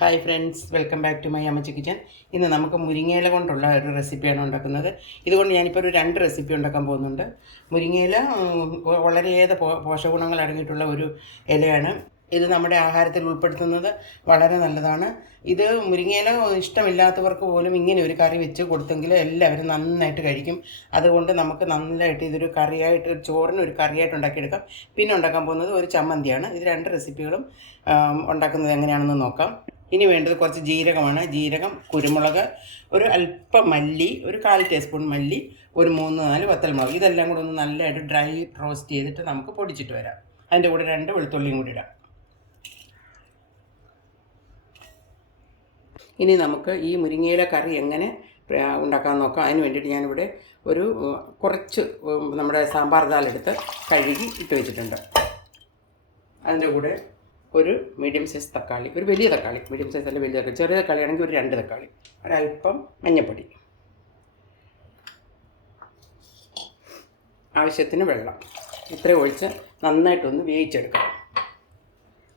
Hi friends welcome back to my Ammachi kitchen ഇന്ന് നമുക്ക് മുരിങ്ങയില കൊണ്ടുള്ള ഒരു റെസിപ്പിയാണ് ഉണ്ടാക്കുന്നത്. ഇതുകൊണ്ട് ഞാനിപ്പോൾ ഒരു രണ്ട് റെസിപ്പി ഉണ്ടാക്കാൻ പോകുന്നുണ്ട്. മുരിങ്ങയില വളരെയേറെ പോഷകഗുണങ്ങൾ അടങ്ങിയിട്ടുള്ള ഒരു ഇലയാണ്. ഇത് നമ്മുടെ ആഹാരത്തിൽ ഉൾപ്പെടുത്തുന്നത് വളരെ നല്ലതാണ്. ഇത് മുരിങ്ങയില ഇഷ്ടമില്ലാത്തവർക്ക് പോലും ഇങ്ങനെ ഒരു കറി വെച്ച് കൊടുത്തെങ്കിൽ എല്ലാവരും നന്നായിട്ട് കഴിക്കും. അതുകൊണ്ട് നമുക്ക് നന്നായിട്ട് ഇതൊരു കറിയായിട്ട് ഒരു ചോറിന് ഒരു കറിയായിട്ട് ഉണ്ടാക്കിയെടുക്കാം. പിന്നെ ഉണ്ടാക്കാൻ പോകുന്നത് ഒരു ചമ്മന്തിയാണ്. ഇത് രണ്ട് റെസിപ്പികളും ഉണ്ടാക്കുന്നത് എങ്ങനെയാണെന്ന് നോക്കാം. ഇനി വേണ്ടത് കുറച്ച് ജീരകമാണ്. ജീരകം കുരുമുളക് ഒരു അല്പം മല്ലി ഒരു കാൽ ടീസ്പൂൺ മല്ലി ഒരു മൂന്ന് നാല് വത്തൽമുളക്. ഇതെല്ലാം കൂടെ ഒന്ന് നല്ലതായിട്ട് ഡ്രൈ റോസ്റ്റ് ചെയ്തിട്ട് നമുക്ക് പൊടിച്ചിട്ട് വരാം. അതിന്റെ കൂടെ രണ്ട് വെളുത്തുള്ളിയും കൂടി ഇടാം. ഇനി നമുക്ക് ഈ മുരിങ്ങയില കറി എങ്ങനെ ഉണ്ടാക്കാൻ നോക്കാം. അതിന് വേണ്ടിയിട്ട് ഞാനിവിടെ ഒരു കുറച്ച് നമ്മുടെ സാമ്പാർ ദാലെടുത്ത് കഴുകി ഇട്ട് വെച്ചിട്ടുണ്ട്. അതിന്റെ കൂടെ ഒരു മീഡിയം സൈസ് തക്കാളി ഒരു വലിയ തക്കാളി മീഡിയം സൈസ് അല്ല വലിയ തക്കാളി ചെറിയ തക്കാളി ആണെങ്കിൽ ഒരു രണ്ട് തക്കാളി ഒരല്പം മഞ്ഞപ്പൊടി. ആവശ്യത്തിന് വെള്ളം. ഇത്രയും ഒഴിച്ച് നന്നായിട്ടൊന്ന് വേവിച്ചെടുക്കാം.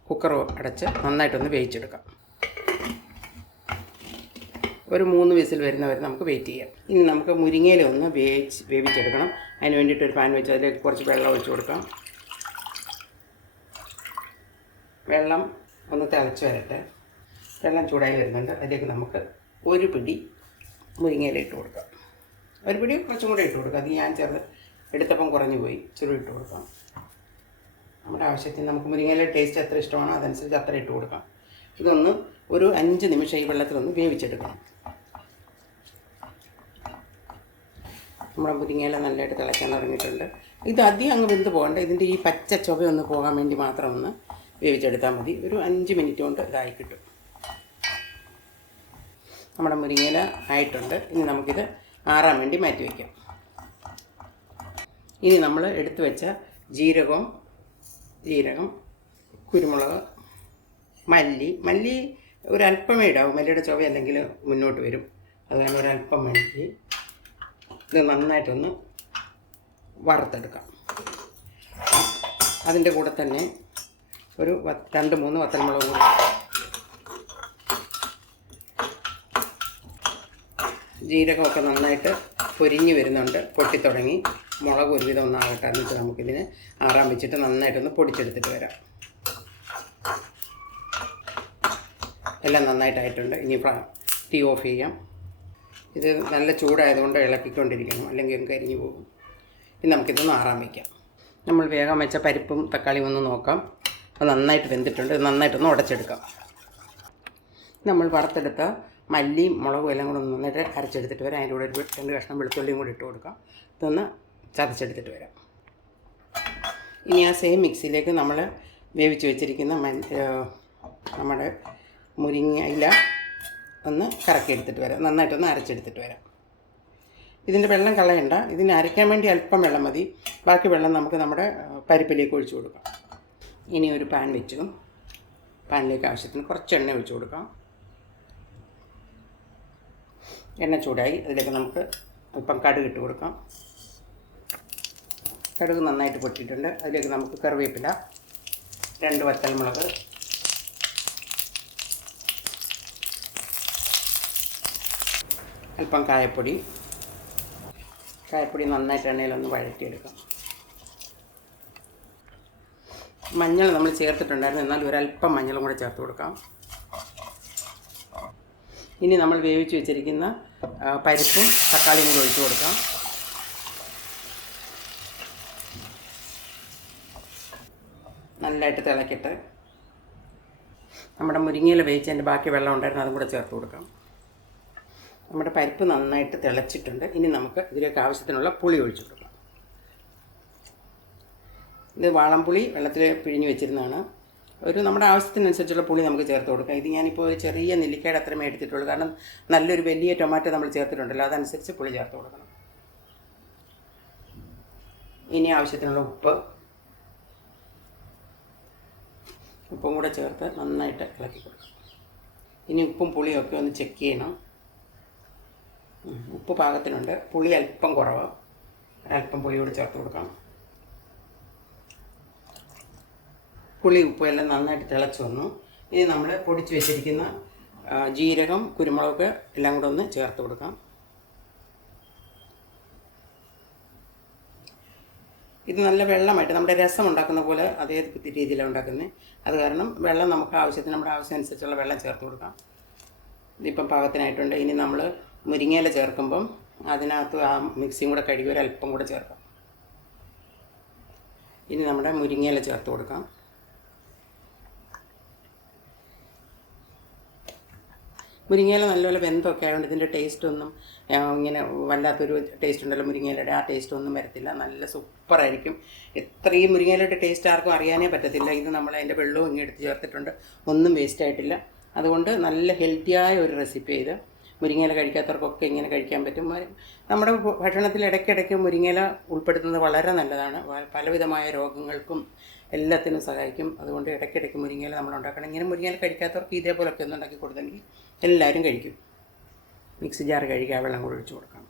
കുക്കർ അടച്ച് നന്നായിട്ടൊന്ന് വേവിച്ചെടുക്കാം. ഒരു മൂന്ന് വിസിൽ വരുന്നവരെ നമുക്ക് വെയിറ്റ് ചെയ്യാം. ഇനി നമുക്ക് മുരിങ്ങയില ഒന്ന് വേവിച്ച് വേവിച്ചെടുക്കണം. അതിന് വേണ്ടിയിട്ട് ഒരു പാൻ വെച്ച് അതിലേക്ക് കുറച്ച് വെള്ളം ഒഴിച്ച് കൊടുക്കാം. വെള്ളം ഒന്ന് തിളച്ച് വരട്ടെ. വെള്ളം ചൂടായി വരുന്നുണ്ട്. അതിലേക്ക് നമുക്ക് ഒരു പിടി മുരിങ്ങയില ഇട്ട് കൊടുക്കാം. ഒരു പിടി കുറച്ചും കൂടെ ഇട്ട് കൊടുക്കാം. അത് ഞാൻ ചെറുത് എടുത്തപ്പം കുറഞ്ഞു പോയി. ചെറു ഇട്ട് കൊടുക്കാം. നമ്മുടെ ആവശ്യത്തിന് നമുക്ക് മുരിങ്ങയില ടേസ്റ്റ് എത്ര ഇഷ്ടമാണോ അതനുസരിച്ച് അത്ര ഇട്ട് കൊടുക്കാം. ഇതൊന്ന് ഒരു അഞ്ച് നിമിഷം ഈ വെള്ളത്തിലൊന്ന് വേവിച്ചെടുക്കണം. നമ്മുടെ മുരിങ്ങയില നല്ലതായിട്ട് തിളയ്ക്കാൻ തുടങ്ങിയിട്ടുണ്ട്. ഇത് അധികം അങ്ങ് വെന്ത് പോകണ്ട. ഇതിന്റെ ഈ പച്ച ചുവയൊന്ന് പോകാൻ വേണ്ടി മാത്രം ഒന്ന് വേവിച്ചെടുത്താൽ മതി. ഒരു അഞ്ച് മിനിറ്റ് കൊണ്ട് ഇതായി കിട്ടും. നമ്മുടെ മുരിങ്ങയില ആയിട്ടുണ്ട്. ഇനി നമുക്കിത് ആറാൻ വേണ്ടി മാറ്റി വയ്ക്കാം ഇനി നമ്മൾ എടുത്തു വെച്ച ജീരകം ജീരകം കുരുമുളക് മല്ലി. മല്ലി ഒരല്പമേ ഇടാവും. മല്ലിയുടെ ചുവ അല്ലെങ്കിൽ മുന്നോട്ട് വരും. അതുകൊണ്ട് ഒരല്പം മല്ലി. ഇത് നന്നായിട്ടൊന്ന് വറുത്തെടുക്കാം. അതിന്റെ കൂടെ തന്നെ ഒരു രണ്ട് മൂന്ന് വത്തൽമുളക് കൂടി. ജീരകമൊക്കെ നന്നായിട്ട് പൊരിഞ്ഞ് വരുന്നുണ്ട്. പൊട്ടിത്തുടങ്ങി. മുളക് ഒരുവിധം ഒന്നാകട്ടെ എന്നിട്ട് നമുക്കിതിന് ആറാൻ വെച്ചിട്ട് നന്നായിട്ടൊന്ന് പൊടിച്ചെടുത്തിട്ട് വരാം. എല്ലാം നന്നായിട്ടായിട്ടുണ്ട്. ഇനി തീ ഓഫ് ചെയ്യാം. ഇത് നല്ല ചൂടായതുകൊണ്ട് ഇളക്കിക്കൊണ്ടിരിക്കണം. അല്ലെങ്കിൽ കരിഞ്ഞു പോകും. ഇനി നമുക്കിതൊന്ന് ആറാൻ വയ്ക്കാം നമ്മൾ വേഗം വെച്ച പരിപ്പും തക്കാളിയും ഒന്ന് നോക്കാം. നന്നായിട്ട് വെന്തിട്ടുണ്ട്. നന്നായിട്ടൊന്ന് ഉടച്ചെടുക്കാം. നമ്മൾ വറുത്തെടുത്ത മല്ലിയും മുളകും എല്ലാം കൂടെ ഒന്ന് നന്നായിട്ട് അരച്ചെടുത്തിട്ട് വരാം. അതിന്റെ കൂടെ ഒരു രണ്ട് കഷ്ണം വെളുത്തുള്ളിയും കൂടി ഇട്ട് കൊടുക്കാം. ഇതൊന്ന് ചതച്ചെടുത്തിട്ട് വരാം. ഇനി ആ സെയിം മിക്സിയിലേക്ക് നമ്മൾ വേവിച്ച് വെച്ചിരിക്കുന്ന നമ്മുടെ മുരിങ്ങ ഇല ഒന്ന് കറക്കി എടുത്തിട്ട് വരാം. നന്നായിട്ടൊന്ന് അരച്ചെടുത്തിട്ട് വരാം. ഇതിന്റെ വെള്ളം കളയണ്ട. ഇതിന് അരയ്ക്കാൻ വേണ്ടി അല്പം വെള്ളം മതി. ബാക്കി വെള്ളം നമുക്ക് നമ്മുടെ പരിപ്പിലേക്ക് ഒഴിച്ചു കൊടുക്കാം. ഇനി ഒരു പാൻ വെച്ചു. പാനിലേക്ക് ആവശ്യത്തിന് കുറച്ച് എണ്ണ ഒഴിച്ചു കൊടുക്കാം. എണ്ണ ചൂടായി. അതിലേക്ക് നമുക്ക് അല്പം കടുക് ഇട്ട് കൊടുക്കാം. കടുക് നന്നായിട്ട് പൊട്ടിയിട്ടുണ്ട്. അതിലേക്ക് നമുക്ക് കറിവേപ്പില രണ്ട് വത്തൽമുളക് അല്പം കായപ്പൊടി. കായപ്പൊടി നന്നായിട്ട് എണ്ണയിലൊന്ന് വഴറ്റിയെടുക്കാം. മഞ്ഞൾ നമ്മൾ ചേർത്തിട്ടുണ്ടായിരുന്നു. എന്നാൽ ഒരല്പം മഞ്ഞളും കൂടെ ചേർത്ത് കൊടുക്കാം. ഇനി നമ്മൾ വേവിച്ച് വെച്ചിരിക്കുന്ന പരിപ്പും തക്കാളിയും കൂടി ഒഴിച്ചു കൊടുക്കാം. നല്ലതായിട്ട് തിളക്കിട്ട് നമ്മുടെ മുരിങ്ങയില വേവിച്ചതിന്റെ ബാക്കി വെള്ളം ഉണ്ടായിരുന്നു അതും കൂടെ ചേർത്ത് കൊടുക്കാം. നമ്മുടെ പരിപ്പ് നന്നായിട്ട് തിളച്ചിട്ടുണ്ട്. ഇനി നമുക്ക് ഇതിലേക്ക് ആവശ്യത്തിനുള്ള പുളി ഒഴിച്ചു കൊടുക്കാം. ഇത് വാളംപുളി വെള്ളത്തിൽ പിഴിഞ്ഞ് വെച്ചിരുന്നതാണ്. ഒരു നമ്മുടെ ആവശ്യത്തിനനുസരിച്ചുള്ള പുളി നമുക്ക് ചേർത്ത് കൊടുക്കാം. ഇത് ഞാനിപ്പോൾ ഒരു ചെറിയ നെല്ലിക്കയുടെ അത്രമേ എടുത്തിട്ടുള്ളൂ. കാരണം നല്ലൊരു വലിയ ടൊമാറ്റോ നമ്മൾ ചേർത്തിട്ടുണ്ടല്ലോ. അതനുസരിച്ച് പുളി ചേർത്ത് കൊടുക്കണം. ഇനി ആവശ്യത്തിനുള്ള ഉപ്പ്. ഉപ്പും കൂടെ ചേർത്ത് നന്നായിട്ട് ഇളക്കി കൊടുക്കാം. ഇനി ഉപ്പും പുളിയും ഒക്കെ ഒന്ന് ചെക്ക് ചെയ്യണം. ഉപ്പ് പാകത്തിനുണ്ട്. പുളി അല്പം കുറവ്. അല്പം പുളിയോട് ചേർത്ത് കൊടുക്കാം പുളി ഉപ്പ് എല്ലാം നന്നായിട്ട് തിളച്ച് വന്നു. ഇനി നമ്മൾ പൊടിച്ച് വെച്ചിരിക്കുന്ന ജീരകം കുരുമുളക് എല്ലാം കൂടെ ഒന്ന് ചേർത്ത് കൊടുക്കാം. ഇത് നല്ല വെള്ളമായിട്ട് നമ്മുടെ രസം ഉണ്ടാക്കുന്ന പോലെ അതേ രീതിയിലാണ് ഉണ്ടാക്കുന്നത് അത് കാരണം വെള്ളം നമുക്ക് ആവശ്യത്തിന് നമ്മുടെ ആവശ്യം അനുസരിച്ചുള്ള വെള്ളം ചേർത്ത് കൊടുക്കാം. ഇതിപ്പം പാകത്തിനായിട്ടുണ്ട്. ഇനി നമ്മൾ മുരിങ്ങയില ചേർക്കുമ്പം അതിനകത്ത് ആ മിക്സിയും കൂടെ കഴുകി ഒരു അല്പം കൂടെ ചേർക്കാം. ഇനി നമ്മുടെ മുരിങ്ങയില ചേർത്ത് കൊടുക്കാം. മുരിങ്ങയില നല്ലപോലെ വെന്തൊക്കെ ആയതുകൊണ്ട് ഇതിന്റെ ടേസ്റ്റൊന്നും ഇങ്ങനെ വല്ലാത്തൊരു ടേസ്റ്റ് ഉണ്ടല്ലോ മുരിങ്ങയിലയുടെ ആ ടേസ്റ്റൊന്നും വരത്തില്ല. നല്ല സൂപ്പറായിരിക്കും ഇത്രയും മുരിങ്ങയിലയുടെ ടേസ്റ്റ് ആർക്കും അറിയാനേ പറ്റത്തില്ല. ഇത് നമ്മൾ അതിന്റെ വെള്ളവും ഇങ്ങനെ എടുത്ത് ചേർത്തിട്ടുണ്ട്. ഒന്നും വേസ്റ്റ് ആയിട്ടില്ല. അതുകൊണ്ട് നല്ല ഹെൽത്തിയായ ഒരു റെസിപ്പി ഇത്. മുരിങ്ങയില കഴിക്കാത്തവർക്കൊക്കെ ഇങ്ങനെ കഴിക്കാൻ പറ്റും. നമ്മുടെ ഭക്ഷണത്തിൽ ഇടയ്ക്കിടയ്ക്ക് മുരിങ്ങയില ഉൾപ്പെടുത്തുന്നത് വളരെ നല്ലതാണ്. പലവിധമായ രോഗങ്ങൾക്കും എല്ലാത്തിനും സഹായിക്കും. അതുകൊണ്ട് ഇടയ്ക്കിടയ്ക്ക് മുരിങ്ങയില നമ്മൾ ഉണ്ടാക്കണം. ഇങ്ങനെ മുരിങ്ങയില കഴിക്കാത്തവർക്ക് ഇതേപോലൊക്കെ ഒന്ന് ഉണ്ടാക്കി കൊടുത്തെങ്കിൽ എല്ലാവരും കഴിക്കും. മിക്സി ജാർ കഴുകി ആ വെള്ളം കൂടി ഒഴിച്ച് കൊടുക്കണം.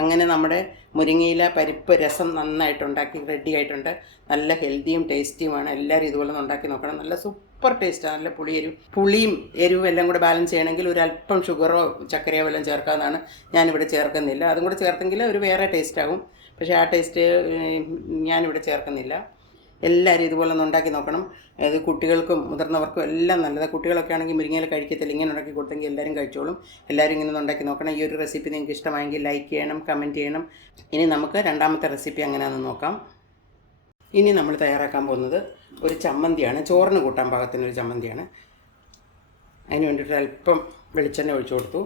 അങ്ങനെ നമ്മുടെ മുരിങ്ങയില പരിപ്പ് രസം നന്നായിട്ടുണ്ടാക്കി റെഡി ആയിട്ടുണ്ട്. നല്ല ഹെൽത്തിയും ടേസ്റ്റിയുമാണ് എല്ലാവരും ഇതുപോലെ ഉണ്ടാക്കി നോക്കണം. നല്ല സൂപ്പർ ടേസ്റ്റാണ് നല്ല പുളി എരിവ്. പുളിയും എരിവും എല്ലാം കൂടെ ബാലൻസ് ചെയ്യണമെങ്കിൽ ഒരു അല്പം ഷുഗറോ ചക്കരയോ വല്ലതും ചേർക്കാമെന്നാണ് ഞാനിവിടെ ചേർക്കുന്നില്ല. അതും കൂടെ ചേർത്തെങ്കിൽ ഒരു വേറെ ടേസ്റ്റ് ആകും പക്ഷേ ആ ടേസ്റ്റ് ഞാനിവിടെ ചേർക്കുന്നില്ല. എല്ലാവരും ഇതുപോലെ ഒന്ന് ഉണ്ടാക്കി നോക്കണം. അത് കുട്ടികൾക്കും മുതിർന്നവർക്കും എല്ലാം നല്ലതാണ് കുട്ടികളൊക്കെ ആണെങ്കിൽ മുരിങ്ങയിൽ കഴിക്കത്തില്ല. ഇങ്ങനെ ഉണ്ടാക്കി കൊടുത്തെങ്കിൽ എല്ലാവരും കഴിച്ചോളും. എല്ലാവരും ഇങ്ങനെ ഒന്ന് ഉണ്ടാക്കി നോക്കണം. ഈ ഒരു റെസിപ്പി നിങ്ങൾക്ക് ഇഷ്ടമായെങ്കിൽ ലൈക്ക് ചെയ്യണം കമന്റ് ചെയ്യണം. ഇനി നമുക്ക് രണ്ടാമത്തെ റെസിപ്പി എങ്ങനെയാണെന്ന് നോക്കാം. ഇനി നമ്മൾ തയ്യാറാക്കാൻ പോകുന്നത് ഒരു ചമ്മന്തിയാണ്. ചോറിന് കൂട്ടാൻ പാകത്തിനൊരു ചമ്മന്തിയാണ്. അതിന് വേണ്ടിയിട്ട് അല്പം വെളിച്ചെണ്ണ ഒഴിച്ചു കൊടുത്തു.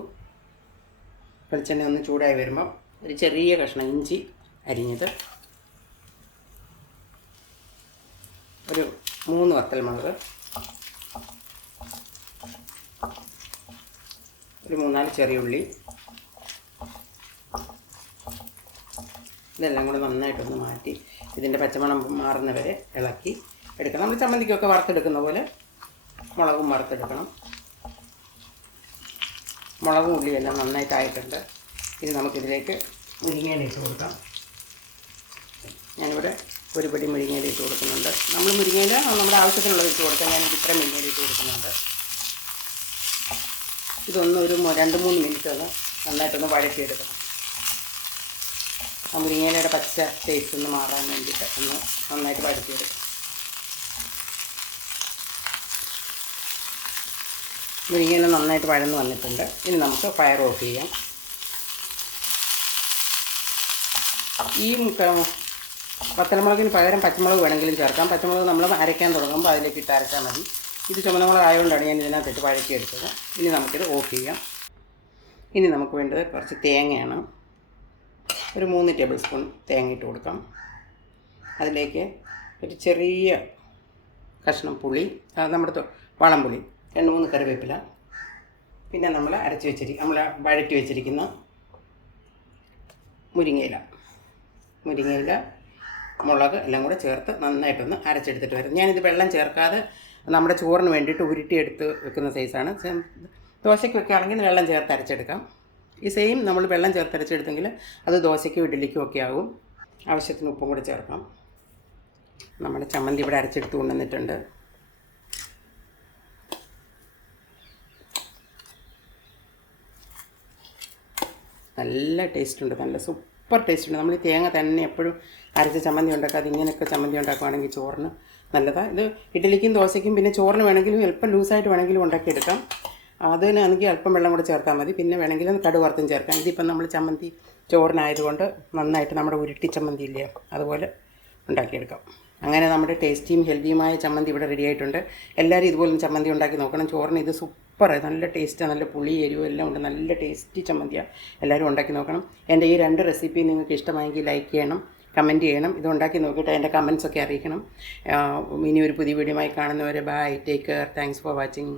വെളിച്ചെണ്ണ ഒന്ന് ചൂടായി വരുമ്പം ഒരു ചെറിയ കഷ്ണം ഇഞ്ചി അരിഞ്ഞത്. ഒരു മൂന്ന് വത്തൽ മുളക്. ഒരു മൂന്നാൽ ചെറിയ ഉള്ളി. ഇതെല്ലാം കൂടെ നന്നായിട്ടൊന്ന് മാറ്റി ഇതിന്റെ പച്ചമണം മാറുന്നവരെ ഇളക്കി എടുക്കണം. നമ്മൾ ചമ്മന്തിക്കൊക്കെ വറുത്തെടുക്കുന്ന പോലെ മുളകും വറുത്തെടുക്കണം. മുളകും ഉള്ളിയും എല്ലാം നന്നായിട്ടായിട്ടുണ്ട്. ഇനി നമുക്കിതിലേക്ക് മുരിങ്ങയില ഇട്ട് കൊടുക്കാം. ഞാനിവിടെ ഒരു പിടി മുരിങ്ങയില ഇട്ട് കൊടുക്കുന്നുണ്ട്. നമ്മൾ മുരിങ്ങയില നമ്മുടെ ആവശ്യത്തിനുള്ളത് ഇട്ട് കൊടുക്കാം. ഞാനിത് ഇത്ര മുരിങ്ങയില ഇട്ട് കൊടുക്കുന്നുണ്ട്. ഇതൊന്നൊരു രണ്ട് മൂന്ന് മിനിറ്റ് ഒന്ന് നന്നായിട്ടൊന്ന് വഴറ്റിയെടുക്കണം. ആ മുരിങ്ങയിലയുടെ പച്ച ടേസ്റ്റ് ഒന്ന് മാറാൻ വേണ്ടിയിട്ട് ഒന്ന് നന്നായിട്ട് വഴറ്റിയെടുക്കും. മുരിങ്ങയില നന്നായിട്ട് വഴന്ന് വന്നിട്ടുണ്ട്. ഇനി നമുക്ക് ഫയർ ഓഫ് ചെയ്യാം. ഈ വത്തലമുളകിന് പകരം പച്ചമുളക് വേണമെങ്കിലും ചേർക്കാം. പച്ചമുളക് നമ്മൾ അരയ്ക്കാൻ തുടങ്ങുമ്പോൾ അതിലേക്ക് ഇട്ട് അരച്ചാൽ മതി. ഇത് ചുമന്നമുളക് ആയതുകൊണ്ടാണ് ഞാൻ ഇതിനകത്തിട്ട് വഴറ്റിയെടുത്തത്. ഇനി നമുക്കിത് ഓഫ് ചെയ്യാം. ഇനി നമുക്ക് വേണ്ടത് കുറച്ച് തേങ്ങയാണ്. ഒരു മൂന്ന് ടേബിൾ സ്പൂൺ തേങ്ങ ഇട്ട് കൊടുക്കാം. അതിലേക്ക് ഒരു ചെറിയ കഷ്ണം പുളി നമ്മുടെ വളംപുളി രണ്ട് മൂന്ന് കറിവേപ്പില പിന്നെ നമ്മൾ അരച്ച് വെച്ചിരി നമ്മൾ വഴറ്റി വെച്ചിരിക്കുന്ന മുരിങ്ങയില. മുരിങ്ങയില മുളക് എല്ലാം കൂടെ ചേർത്ത് നന്നായിട്ടൊന്ന് അരച്ചെടുത്തിട്ട് വരും. ഞാനിത് വെള്ളം ചേർക്കാതെ നമ്മുടെ ചോറിന് വേണ്ടിയിട്ട് ഉരുട്ടിയെടുത്ത് വെക്കുന്ന സൈസാണ് ദോശയ്ക്ക് വെക്കുകയാണെങ്കിൽ വെള്ളം ചേർത്ത് അരച്ചെടുക്കാം. ഈ സെയിം നമ്മൾ വെള്ളം ചേർത്തരച്ചെടുത്തെങ്കിൽ അത് ദോശയ്ക്കും ഇഡ്ഡലിക്കും ഒക്കെ ആകും ആവശ്യത്തിന് ഉപ്പും കൂടെ ചേർക്കാം. നമ്മുടെ ചമ്മന്തി ഇവിടെ അരച്ചെടുത്ത് കൊണ്ടുവന്നിട്ടുണ്ട്. നല്ല ടേസ്റ്റ് ഉണ്ട് നല്ല സൂപ്പർ ടേസ്റ്റ് ഉണ്ട്. നമ്മൾ ഈ തേങ്ങ തന്നെ എപ്പോഴും അരച്ച ചമ്മന്തി ഉണ്ടാക്കാതെ ഇങ്ങനെയൊക്കെ ചമ്മന്തി ഉണ്ടാക്കുവാണെങ്കിൽ ചോറിന് നല്ലതാണ് ഇത് ഇഡ്ഡലിക്കും ദോശയ്ക്കും പിന്നെ ചോറിന് വേണമെങ്കിലും എളുപ്പം ലൂസായിട്ട് വേണമെങ്കിലും ഉണ്ടാക്കിയെടുക്കാം. അതിനാണെങ്കിൽ അല്പം വെള്ളം കൂടെ ചേർത്താൽ മതി. പിന്നെ വേണമെങ്കിൽ കടുക് വറുത്തും ചേർക്കാം. ഇതിപ്പം നമ്മൾ ചമ്മന്തി ചോറിനായതുകൊണ്ട് നന്നായിട്ട് നമ്മുടെ ഉരുട്ടി ചമ്മന്തി ഇല്ലേ? അതുപോലെ ഉണ്ടാക്കിയെടുക്കാം. അങ്ങനെ നമ്മുടെ ടേസ്റ്റിയും ഹെൽത്തിയുമായ ചമ്മന്തി ഇവിടെ റെഡി ആയിട്ടുണ്ട്. എല്ലാവരും ഇതുപോലെ ചമ്മന്തി ഉണ്ടാക്കി നോക്കണം. ചോറിന് ഇത് സൂപ്പർ നല്ല ടേസ്റ്റ് നല്ല പുളി എരിവും എല്ലാം ഉണ്ട്. നല്ല ടേസ്റ്റി ചമ്മന്തിയാണ് എല്ലാവരും ഉണ്ടാക്കി നോക്കണം. എന്റെ ഈ രണ്ട് റെസിപ്പി നിങ്ങൾക്ക് ഇഷ്ടമായെങ്കിൽ ലൈക്ക് ചെയ്യണം കമന്റ് ചെയ്യണം. ഇത് ഉണ്ടാക്കി നോക്കിയിട്ട് എന്റെ കമൻസ് ഒക്കെ അറിയിക്കണം. ഇനി ഒരു പുതിയ വീഡിയോയുമായി കാണുന്നവരെ bye take care thanks for watching